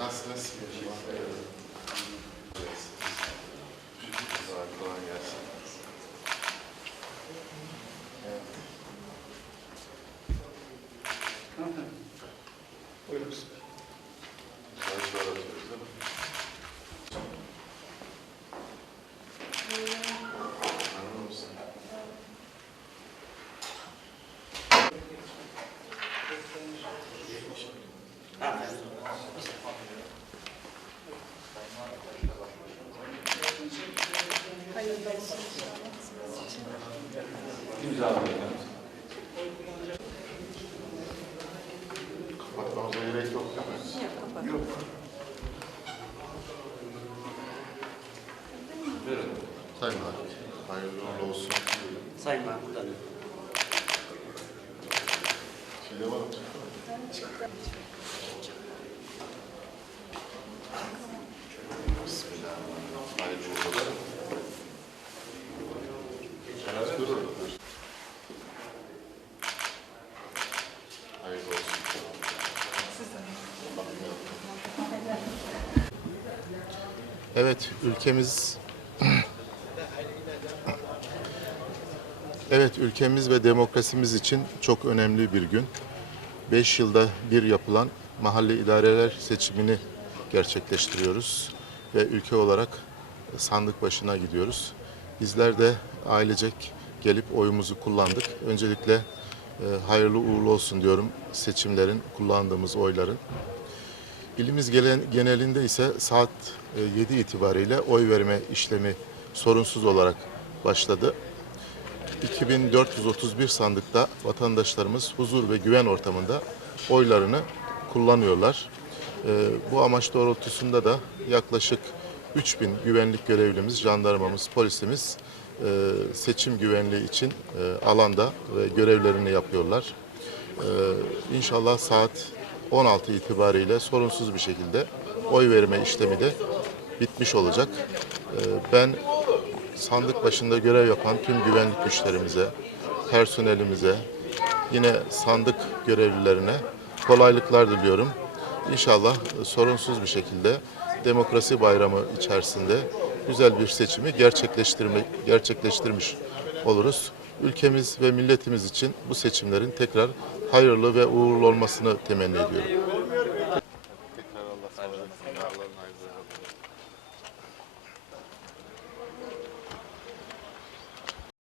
Nasıl nasıl geçiyor? Kolay gelsin. Kapatmamıza gerek yok değil mi? Yok. Hanım çıktı mı? Hayırlı uğurlu olsun. Biraz durur. Hayırlı olsun. Evet, ülkemiz Evet, ülkemiz ve demokrasimiz için çok önemli bir gün. 5 yılda bir yapılan mahalle idareler seçimini gerçekleştiriyoruz ve ülke olarak sandık başına gidiyoruz. Bizler de ailecek gelip oyumuzu kullandık. Öncelikle e, hayırlı uğurlu olsun diyorum seçimlerin, kullandığımız oyların. İlimiz gelen- genelinde ise saat e, 7 itibariyle oy verme işlemi sorunsuz olarak başladı. 2431 sandıkta vatandaşlarımız huzur ve güven ortamında oylarını kullanıyorlar. Ee, bu amaç doğrultusunda da yaklaşık 3000 güvenlik görevlimiz, jandarmamız, polisimiz e, seçim güvenliği için e, alanda görevlerini yapıyorlar. İnşallah saat 16 itibariyle sorunsuz bir şekilde oy verme işlemi de bitmiş olacak. Ee, Ben sandık başında görev yapan tüm güvenlik güçlerimize, personelimize, yine sandık görevlilerine kolaylıklar diliyorum. İnşallah e, sorunsuz bir şekilde demokrasi bayramı içerisinde güzel bir seçimi gerçekleştirme, gerçekleştirmiş oluruz ülkemiz ve milletimiz için bu seçimlerin tekrar hayırlı ve uğurlu olmasını temenni ediyorum. Tekrar Allah sağlık. Allah'ın.